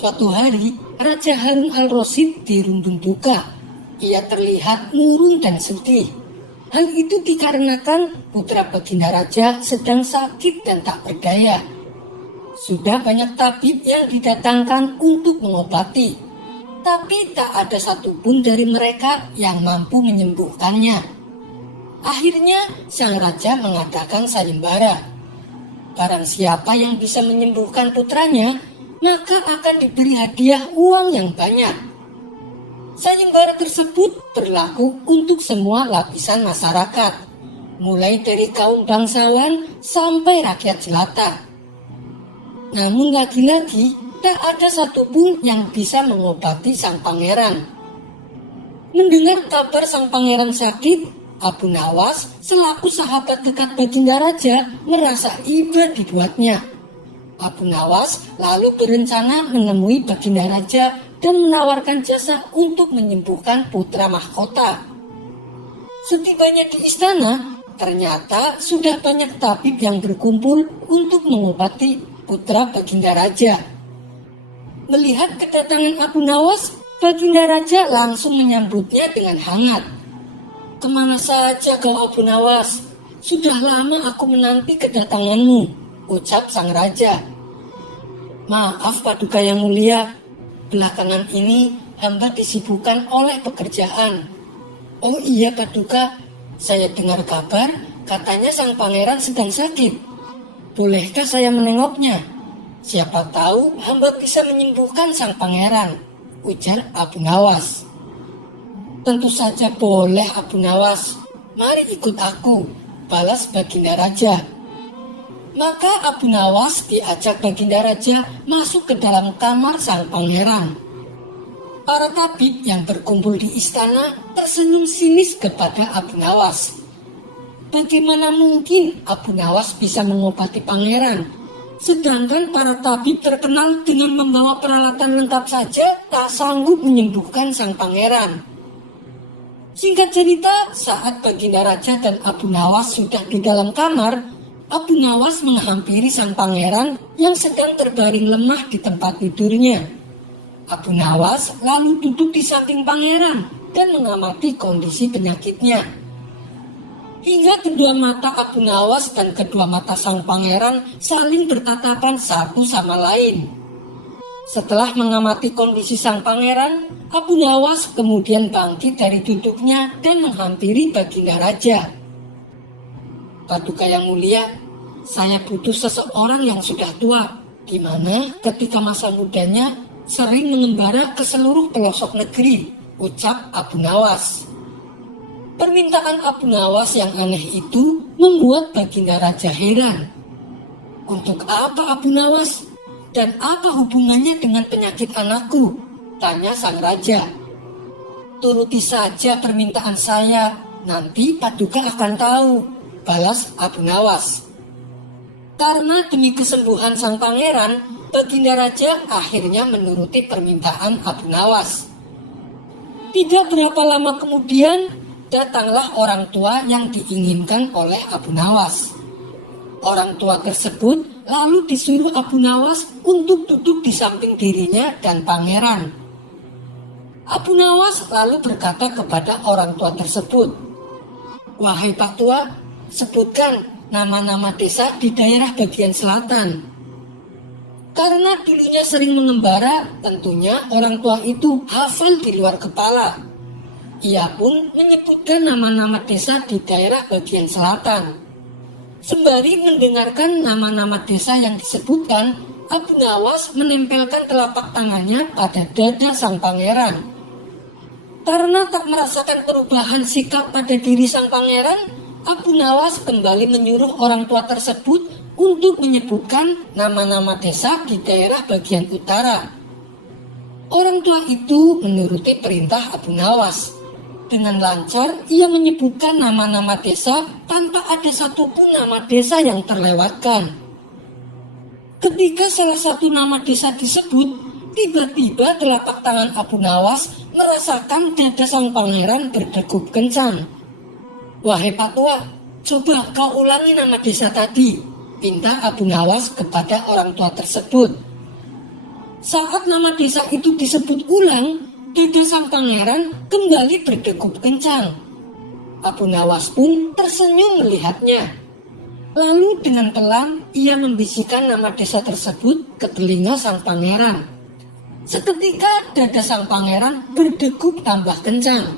Suatu hari, Raja Harun al-Rasyid dirundung duka. Ia terlihat murung dan sedih. Hal itu dikarenakan putra baginda raja sedang sakit dan tak berdaya. Sudah banyak tabib yang didatangkan untuk mengobati, tapi tak ada satupun dari mereka yang mampu menyembuhkannya. Akhirnya sang raja mengadakan sayembara. Barang siapa yang bisa menyembuhkan putranya, maka akan diberi hadiah uang yang banyak. Sayembara tersebut berlaku untuk semua lapisan masyarakat, mulai dari kaum bangsawan sampai rakyat jelata. Namun lagi-lagi tak ada satupun yang bisa mengobati sang pangeran. Mendengar kabar sang pangeran sakit, Abu Nawas selaku sahabat dekat baginda raja merasa iba dibuatnya. Abu Nawas lalu berencana menemui baginda raja dan menawarkan jasa untuk menyembuhkan putra mahkota. Setibanya di istana, ternyata sudah banyak tabib yang berkumpul untuk mengobati putra baginda raja. Melihat kedatangan Abu Nawas, baginda raja langsung menyambutnya dengan hangat. "Kemana saja kau Abu Nawas? Sudah lama aku menanti kedatanganmu," ucap sang raja. "Maaf Paduka yang mulia, belakangan ini hamba disibukkan oleh pekerjaan." "Oh iya Paduka, saya dengar kabar katanya sang pangeran sedang sakit. Bolehkah saya menengoknya? Siapa tahu hamba bisa menyembuhkan sang pangeran," ujar Abu Nawas. "Tentu saja boleh Abu Nawas. Mari ikut aku," balas baginda raja. Maka Abu Nawas diajak baginda raja masuk ke dalam kamar sang pangeran. Para tabib yang berkumpul di istana tersenyum sinis kepada Abu Nawas. Bagaimana mungkin Abu Nawas bisa mengobati pangeran, sedangkan para tabib terkenal dengan membawa peralatan lengkap saja tak sanggup menyembuhkan sang pangeran. Singkat cerita, saat baginda raja dan Abu Nawas sudah di dalam kamar, Abu Nawas menghampiri sang pangeran yang sedang terbaring lemah di tempat tidurnya. Abu Nawas lalu duduk di samping pangeran dan mengamati kondisi penyakitnya. Hingga kedua mata Abu Nawas dan kedua mata sang pangeran saling bertatapan satu sama lain. Setelah mengamati kondisi sang pangeran, Abu Nawas kemudian bangkit dari duduknya dan menghampiri baginda raja. "Paduka yang mulia, saya butuh seseorang yang sudah tua, di mana ketika masa mudanya sering mengembara ke seluruh pelosok negeri," ucap Abu Nawas. Permintaan Abu Nawas yang aneh itu membuat baginda raja heran. "Untuk apa Abu Nawas? Dan apa hubungannya dengan penyakit anakku?" tanya sang raja. "Turuti saja permintaan saya, nanti Paduka akan tahu," balas Abu Nawas. Karena demi kesembuhan sang pangeran, baginda raja akhirnya menuruti permintaan Abu Nawas. Tidak berapa lama kemudian, datanglah orang tua yang diinginkan oleh Abu Nawas. Orang tua tersebut lalu disuruh Abu Nawas untuk duduk di samping dirinya dan pangeran. Abu Nawas lalu berkata kepada orang tua tersebut, "Wahai Pak Tua, sebutkan nama-nama desa di daerah bagian selatan." Karena dulunya sering mengembara, tentunya orang tua itu hafal di luar kepala. Ia pun menyebutkan nama-nama desa di daerah bagian selatan. Sembari mendengarkan nama-nama desa yang disebutkan, Abu Nawas menempelkan telapak tangannya pada dada sang pangeran. Karena tak merasakan perubahan sikap pada diri sang pangeran, Abu Nawas kembali menyuruh orang tua tersebut untuk menyebutkan nama-nama desa di daerah bagian utara. Orang tua itu menuruti perintah Abu Nawas. Dengan lancar, ia menyebutkan nama-nama desa tanpa ada satupun nama desa yang terlewatkan. Ketika salah satu nama desa disebut, tiba-tiba telapak tangan Abu Nawas merasakan dada sang pangeran berdegup kencang. "Wahai Pak Tua, coba kau ulangi nama desa tadi," pinta Abu Nawas kepada orang tua tersebut. Saat nama desa itu disebut ulang, dada sang pangeran kembali berdegup kencang. Abu Nawas pun tersenyum melihatnya. Lalu dengan pelan ia membisikkan nama desa tersebut ke telinga sang pangeran. Seketika dada sang pangeran berdegup tambah kencang.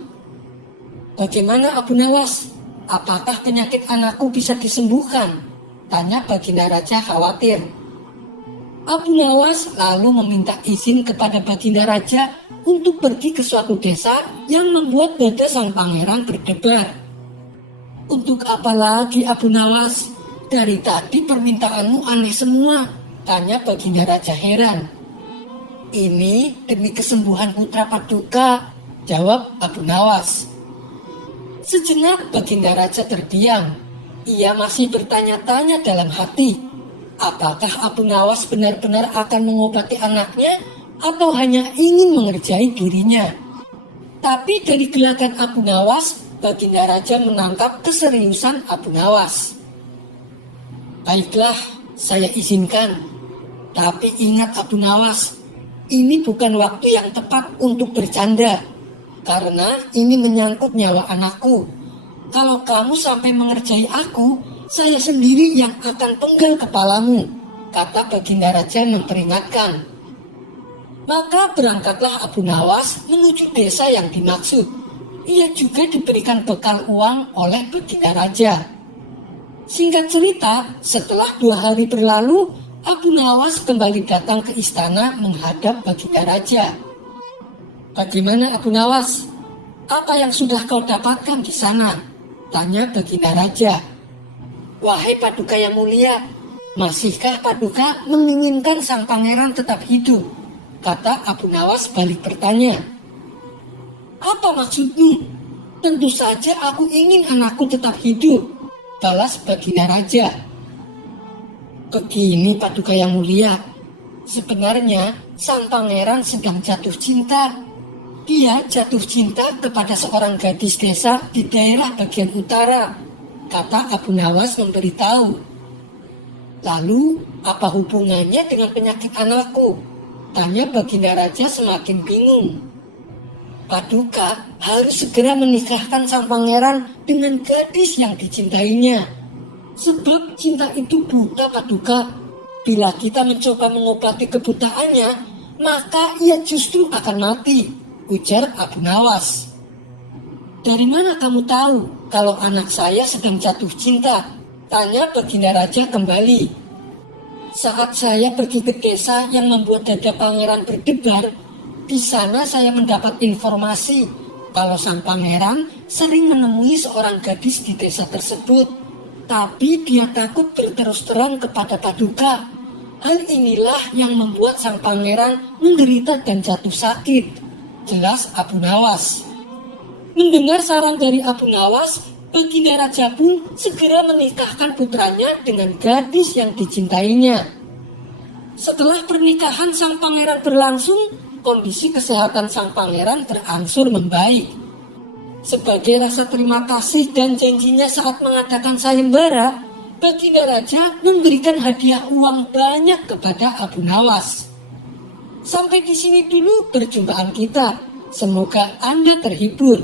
"Bagaimana Abu Nawas? Apakah penyakit anakku bisa disembuhkan?" tanya Baginda Raja khawatir. Abu Nawas lalu meminta izin kepada Baginda Raja untuk pergi ke suatu desa yang membuat dada sang pangeran berdebar. "Untuk apa lagi Abu Nawas? Dari tadi permintaanmu aneh semua," tanya Baginda Raja heran. "Ini demi kesembuhan putra Paduka," jawab Abu Nawas. Sejenak Baginda Raja terdiam. Ia masih bertanya-tanya dalam hati, apakah Abu Nawas benar-benar akan mengobati anaknya atau hanya ingin mengerjai dirinya. Tapi dari gelagat Abu Nawas, Baginda Raja menangkap keseriusan Abu Nawas. "Baiklah, saya izinkan. Tapi ingat Abu Nawas, ini bukan waktu yang tepat untuk bercanda. Karena ini menyangkut nyawa anakku. Kalau kamu sampai mengerjai aku, saya sendiri yang akan penggal kepalamu," kata Baginda Raja memperingatkan. Maka berangkatlah Abu Nawas menuju desa yang dimaksud. Ia juga diberikan bekal uang oleh Baginda Raja. Singkat cerita, setelah 2 hari berlalu, Abu Nawas kembali datang ke istana menghadap Baginda Raja. "Bagaimana Abu Nawas? Apa yang sudah kau dapatkan di sana?" tanya Baginda Raja. "Wahai Paduka yang mulia, masihkah Paduka menginginkan sang pangeran tetap hidup?" kata Abu Nawas balik bertanya. "Apa maksudmu?" "Tentu saja aku ingin anakku tetap hidup," balas Baginda Raja. "Begini Paduka yang mulia, sebenarnya sang pangeran sedang jatuh cinta. Dia jatuh cinta kepada seorang gadis desa di daerah bagian utara," kata Abu Nawas memberitahu. "Lalu apa hubungannya dengan penyakit anakku?" tanya Baginda Raja semakin bingung. "Paduka harus segera menikahkan sang pangeran dengan gadis yang dicintainya. Sebab cinta itu buta Paduka. Bila kita mencoba mengobati kebutaannya, maka ia justru akan mati," ujar Abu Nawas. "Dari mana kamu tahu kalau anak saya sedang jatuh cinta?" tanya Baginda Raja kembali. "Saat saya pergi ke desa yang membuat dada pangeran berdebar, di sana saya mendapat informasi kalau sang pangeran sering menemui seorang gadis di desa tersebut. Tapi dia takut berterus terang kepada Paduka. Hal inilah yang membuat sang pangeran menderita dan jatuh sakit," jelas Abu Nawas. Mendengar saran dari Abu Nawas, Baginda Raja pun segera menikahkan putranya dengan gadis yang dicintainya. Setelah pernikahan sang pangeran berlangsung, kondisi kesehatan sang pangeran berangsur membaik. Sebagai rasa terima kasih dan janjinya saat mengadakan sayembara, Baginda Raja memberikan hadiah uang banyak kepada Abu Nawas. Sampai di sini dulu perjumpaan kita. Semoga Anda terhibur.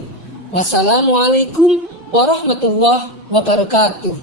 Wassalamualaikum warahmatullahi wabarakatuh.